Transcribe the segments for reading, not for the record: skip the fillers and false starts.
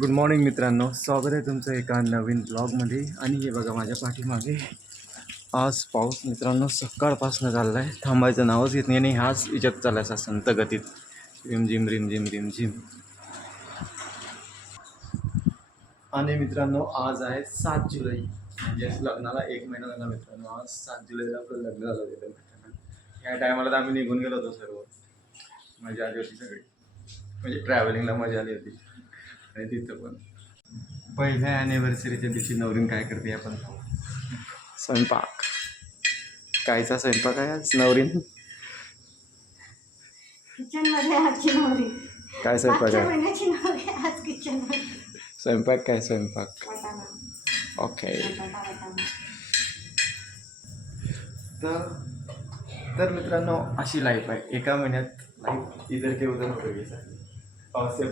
Good morning मित्रांनो, स्वागत आहे तुमचं एका नवीन ब्लॉगमध्ये. आणि हे बघा माझ्या पाठीमागे आज पाऊस मित्रांनो सकाळपासून चालला आहे, थांबायचं नावच घेत नाही आणि हाच इजत चालायचा संत गतीत, रिमझिम रिमझिम रिमझिम. आणि मित्रांनो आज आहे 7 जुलै, म्हणजे लग्नाला 1 महिना झाला मित्रांनो. आज 7 जुलैला आपलं लग्न झालं होतं. या टायमाला तर आम्ही निघून गेलो होतो सर्व. मजा आली होती सगळी, म्हणजे ट्रॅव्हलिंगला मजा आली होती. आणि तिथं पण पहिल्या ॲनिव्हर्सरीच्या दिवशी नवरीन काय करते आपण पाहू. स्वयंपाक, कायचा स्वयंपाक आहे आज नवरीन? किचन मध्ये आजची नवरी. काय स्वयंपाक मागच्या आहे? महिन्याची नवरी आज किचन मध्ये. स्वयंपाक काय स्वयंपाक? वाटाणा ओके. वाटाणा. तर तर मित्रांनो अशी लाईफ आहे. एका महिन्यात लाईफ इधर के उधर हो गई सर. से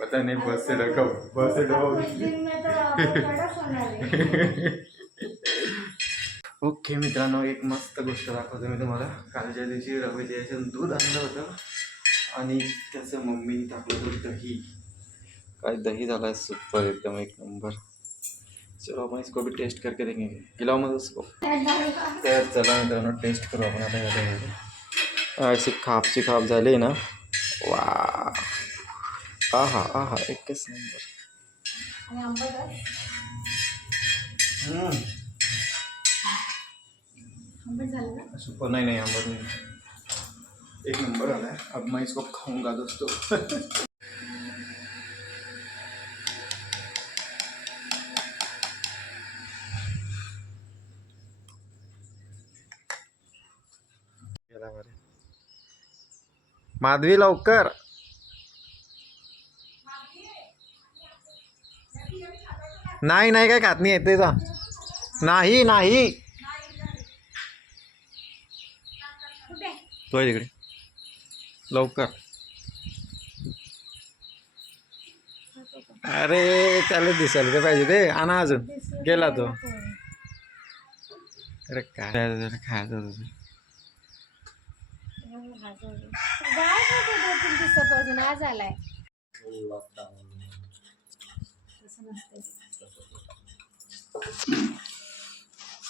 पता नहीं बस से रखा बस से कुछ दिन में तो आपण कडक होणार आहे. ओके मित्रांनो, एक मस्त गोष्ट दाखवतो मी तुम्हाला. कालच्या दिवशी रवीच्या याच्यातून दूध आणलं होतं आणि त्याचं मम्मीने टाकलं होतं दही. काय दही झाला है, सुपर एकदम एक नंबर. चलो आपण इसको भी टेस्ट करके देखेंगे, खिलाओ मत उसको. तर चला मित्रांनो टेस्ट करू आपण आता. अशी खापची खाप झाली ना, वा, आहा आहा, एकच नंबर. आणि आंबट आहे. आंबट झालं का? सुपर. नहीं नहीं आंबट नहीं, एक नंबर आला है. अब मैं इसको खाऊंगा दोस्तों. माधवी लवकर. नाही नाही काय खात नाही येते जा. नाही नाही तो तिकडे लवकर. अरे त्याला दिसायला तर पाहिजे ते. आणा अजून गेला तो. अरे काय खायचं तुझं. गाय खात होतो 2 दिवसापासून, आज आलाय. तसं नसतं.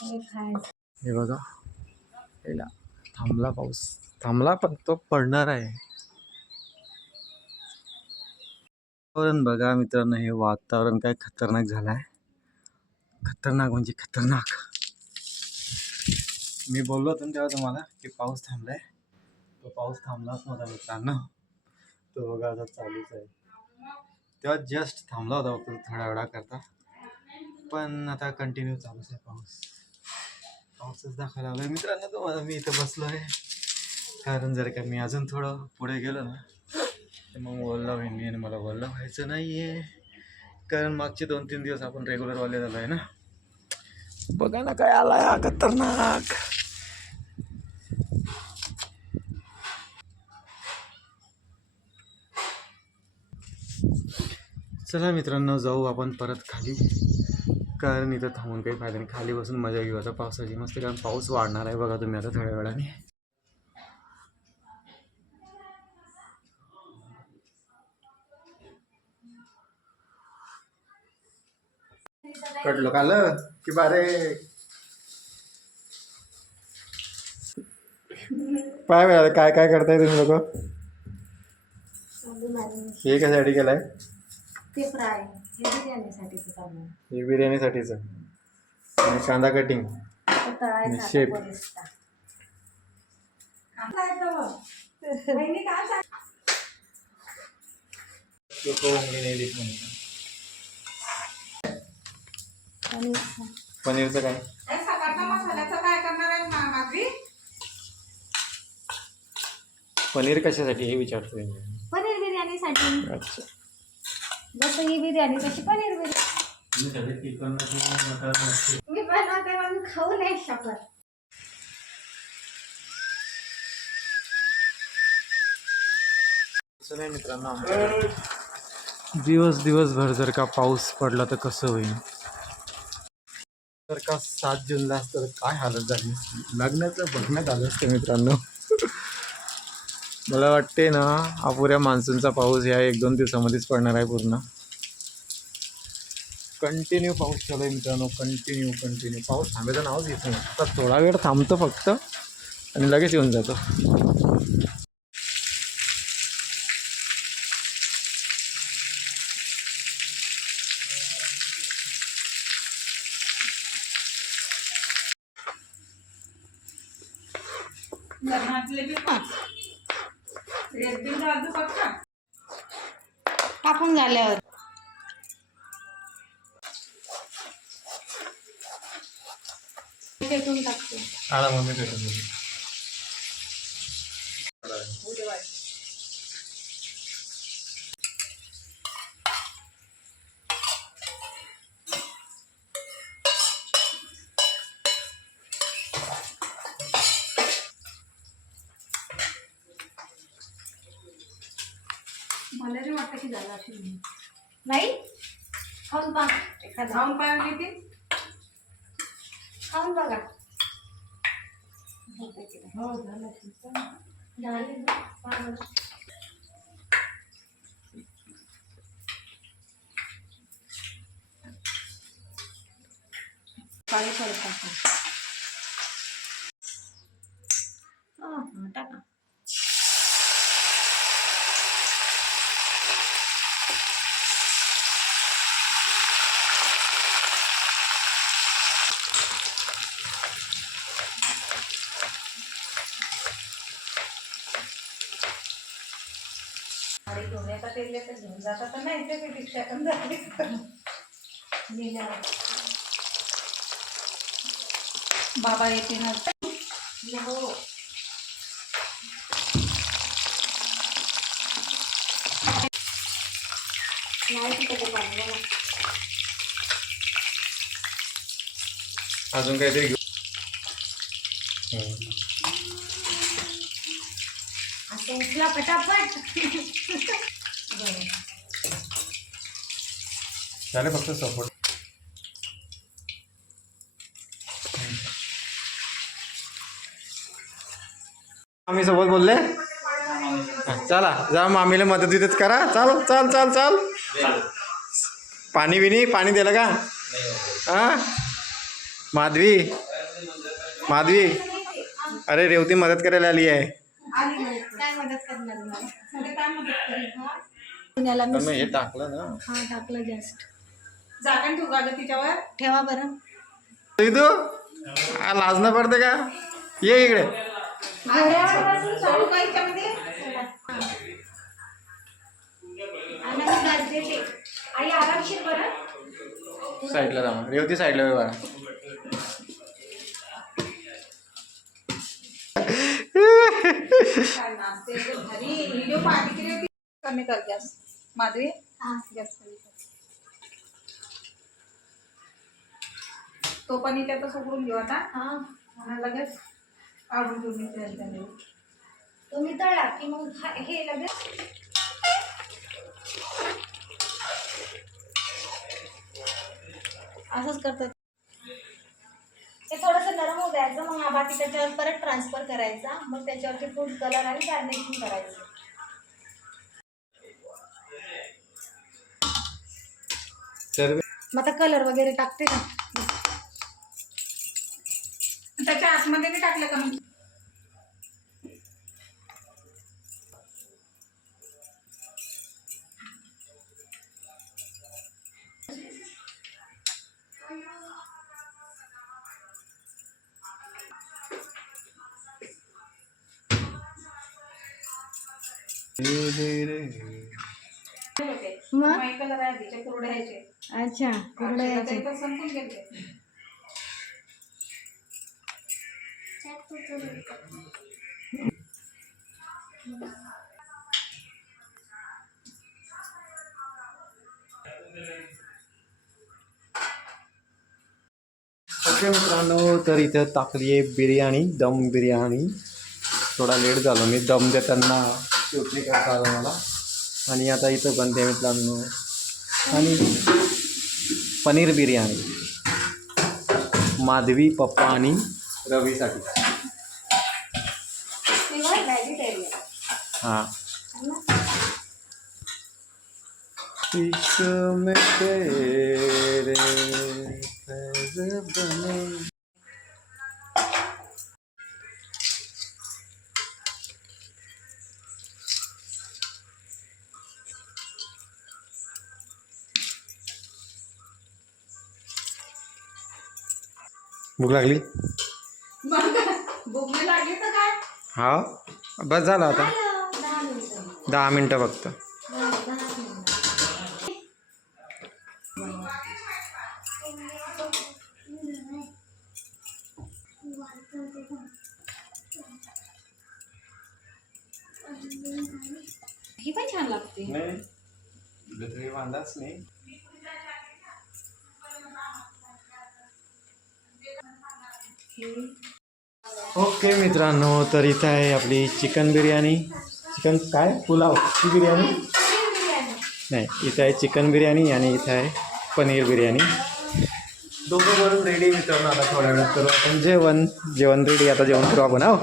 हे खायचं. हे बघा, याला थांबला पाऊस. थांबला पण तो पडणार आहे. वातावरण बघा मित्रांनो, हे वातावरण काय खतरनाक झालं आहे. खतरनाक म्हणजे खतरनाक. मी बोललो होतो तेव्हा तुम्हाला की पाऊस थांबलाय. तो पाऊस थांबलाच नव्हता मित्रांनो. तो बघा आता चालूच आहे. तेव्हा जस्ट थांबला होता फक्त थोड्या वेळाकरता, पण आता कंटिन्यू चालूच आहे पाऊस. पाऊसच दाखवायला लागलोय मित्रांनो तुम्हाला. मी इथं बसलो आहे कारण जर का मी अजून थोडं पुढे गेलो ना तर मग ओल्ला होईन मी, आणि मला ओल्ला व्हायचं नाही आहे. कारण मागचे 2-3 दिवस आपण रेग्युलरवाले झालो आहे ना. बघा ना काय आलाय हा खतरनाक. चला मित्रांनो जाऊ आपण परत खाली, कारण इथं थांबून काही फायदा नाही. खाली बसून मजा घेऊ आता पावसाची मस्त, कारण पाऊस वाढणार आहे बघा तुम्ही आता थोड्या वेळाने. कटलो काल की बारे पाय वेळा काय काय करताय तुम्ही लोक. हे कशासाठी केलाय? ते फ्राय, हे बिर्याणीसाठीचं चालू. हे बिर्याणीसाठीच आणि कांदा कटिंग तळायचा शेप. बरिस्ता. पनीरचं काय? पनीर कशासाठी हे विचारतोय मी. पनीर बिर्याणीसाठी. अच्छा. जसं ही बिर्याणी तशी पनीर बिर्याणी. मी बनवते म्हणून खाऊ नाही शकत. नाही मित्रांनो, दिवसभर जर का पाऊस पडला तर कसं होईल. जर का 7 जूनला असतं तर काय हालत झाली. लग्नाचं बघण्यात आलं असतं मित्रांनो. मला वाटते ना हा पुऱ्या मान्सूनचा पाऊस या 1-2 दिवसामध्येच पडणार आहे पूर्ण. कंटिन्यू पाऊस चालू आहे मित्रांनो, कंटिन्यू पाऊस थांबायचं नावच घेत नाही. आता थोडा वेळ थांबतो फक्त आणि लगेच येऊन जातो. टाकून झाल्यावर फेकून टाकते. आला मम्मी भेटून मला जे वाटतं की झालं असेल नाही. खाऊन पहा एखादा. खाऊन पहा किती खाऊन बघा. हो झालं पाणी पडतात. टाका. आणि धुण्याचा तेल तर घेऊन जातात तर नाही ते रिक्षा पण जाते. बाबा येते ना. हो नाही तिथे पाणी अजून काहीतरी घेऊ. असं उठला पटापट. झाले फक्त सपोर्ट. मामी सोबत बोलले चला जा मामीला मदत विदत करा. चाल चाल चाल चाल. पाणी दिलं का? हां माधवी अरे रेवती मदत करायला आली आहे. काय मदत करणार मला? काय मदत करेल? हे टाकलं ना. हा टाकलं जस्ट. झाकण ठेवू का ग तिच्यावर? ठेवा बरं. तू लाजणं पडते का? ये इकडे. सोडू का याच्यामध्ये? आई आरामशीर बरं. साईडला जा रेवती साईडला बघा. काय नाचते ग भारी. व्हिडिओ पाहते की रे ती. कमी कर गॅस माधवी. गॅस कमी कर. तो पण त्यातच उकळून घेऊ आता. आणि लगेच काढून घेऊ मी. तुम्ही तळा की मग हे लगेच असंच करतात. ते थोडंसं नरम होऊ द्यायचं. मग हा बाकी त्याच्यावर परत ट्रान्सफर करायचा. मग त्याच्यावरती फूड कलर आणि गार्निशिंग करायचं. तर मग आता कलर वगैरे टाकते ना. त्याच्या आतमध्ये नाही टाकलं का मग? मग कलर आहे तिचे कुरड्याचे. अच्छा कुरडयाचे. ते तर संपून गेले. ओके मित्रांनो, तर इथं टाकली आहे बिर्याणी, दम बिर्याणी. थोडा लेट झालो मी दम देताना शूट नाही करता आलं मला. आणि आता इथं बनते मित्रांनो आणि पनीर बिर्याणी माधवी, पप्पा आणि रवीसाठी. हाँ इश्क में तेरे फैज़ बने। भूक लागली? भूक नाही लागली तर काय? हा बस झालं आता. 10 मिनटं फक्त. ही पण छान लागते. नाही वांदाच नाही. ओके मित्रांनो, तर इथं आहे आपली चिकन बिर्याणी. चिकन काय पुलाव ची बिर्याणी नाही, इथं आहे चिकन बिर्याणी आणि इथं आहे पनीर बिर्याणी. दोघं बनून रेडी मित्रांनो. आता थोड्या वेळात करू आपण जेवण रेडी. आता जेवण करू आपण. हो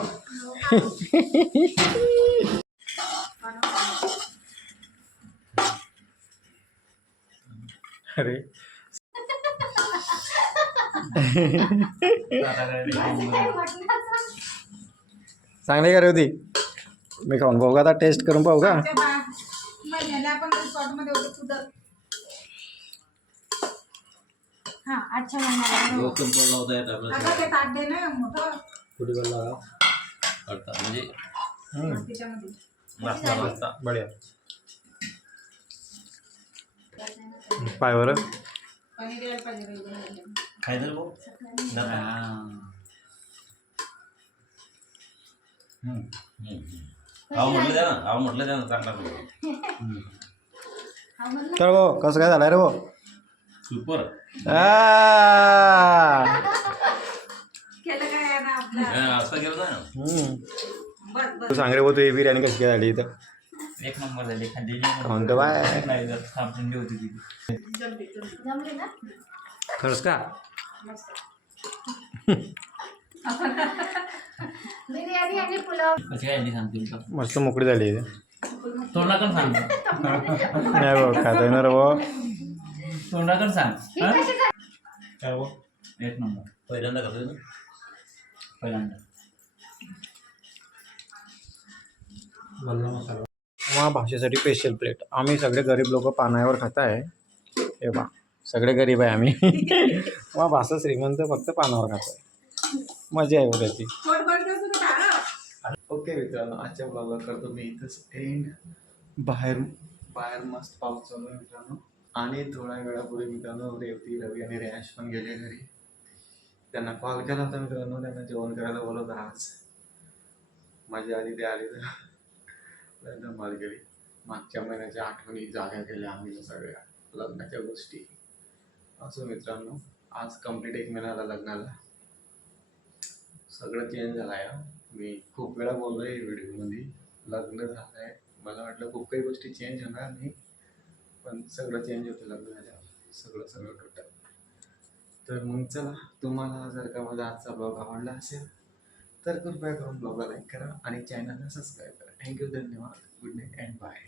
अरे चांगली का रे होती? मी खाऊन पाहू का आता? टेस्ट करून पाहू का? आपण रिसॉर्टमध्ये होतो तुझं. हा अच्छा म्हणणार अगं ते ताट दे ना मोठं कुठे बोलला म्हणजे त्याच्यामध्ये. बढिया. पाय बरं. पनीर यायला पाहिजे वेगळं. काय झालं भाऊ? म्हटलं द्या ना चांगला तर भाऊ कसं काय झालं रे भाऊ? सुपर. केलं काय आहे ना आपलं. असं केलं ना. बस तू बस. सांग रे भाऊ, तू ही बिर्याणी कशी काय झाली इथं? एक नंबर झाली. खाली म्हणतो बाय. नाही थंडी होती तिथे. जमले ना खरंच का? बिर्याणी आणि पुलाव. कशी काय आली सांगते तुला? मस्त मोकळी झाली इथे. तोंडाकडून सांग. नाही भाऊ खाता ना रे भाऊ. तोंडाकडून सांग. ही कशी झाली? काय भाऊ? एक नंबर. पहिल्यांदा करतोय ना? पहिल्यांदा. मग भाषेसाठी स्पेशल प्लेट. आम्ही सगळे गरीब लोक पानावर खात आहे. हे बा सगळे गरीब आहे आम्ही. मग भाषा श्रीमंत फक्त पानावर खातोय. मजा आहे त्याची. पोट भरते असं तर काय? ओके मित्रांनो, आजच्या ब्लॉगला करतो मी इथंच एंड. बाहेर मस्त पाऊस चालू आहे मित्रांनो. आणि थोड्या वेळापूर्वी मित्रांनो रेवती, रवी आणि रेहाश पण गेले घरी. त्यांना कॉल केला होता मित्रांनो. त्यांना जेवण करायला बोलवलं आज. मजा आली. ते आली तर धमाल केली. मागच्या महिन्याच्या आठवणी जाग्या केल्या आम्ही सगळ्या लग्नाच्या गोष्टी. असं मित्रांनो, आज कंप्लीट 1 महिना झाला लग्नाला. सगळं चेंज झालं आहे. मी खूप वेळा बोललो आहे व्हिडिओमध्ये. लग्न झालं आहे, मला वाटलं खूप काही गोष्टी चेंज होणार नाही, पण सगळं चेंज होतं लग्न झाल्यावर. सगळं टोटल. तर मग चला, तुम्हाला जर का माझा आजचा ब्लॉग आवडला असेल तर कृपया करून ब्लॉगला लाईक करा आणि चॅनलला सबस्क्राईब करा. थँक्यू, धन्यवाद. Good night and bye.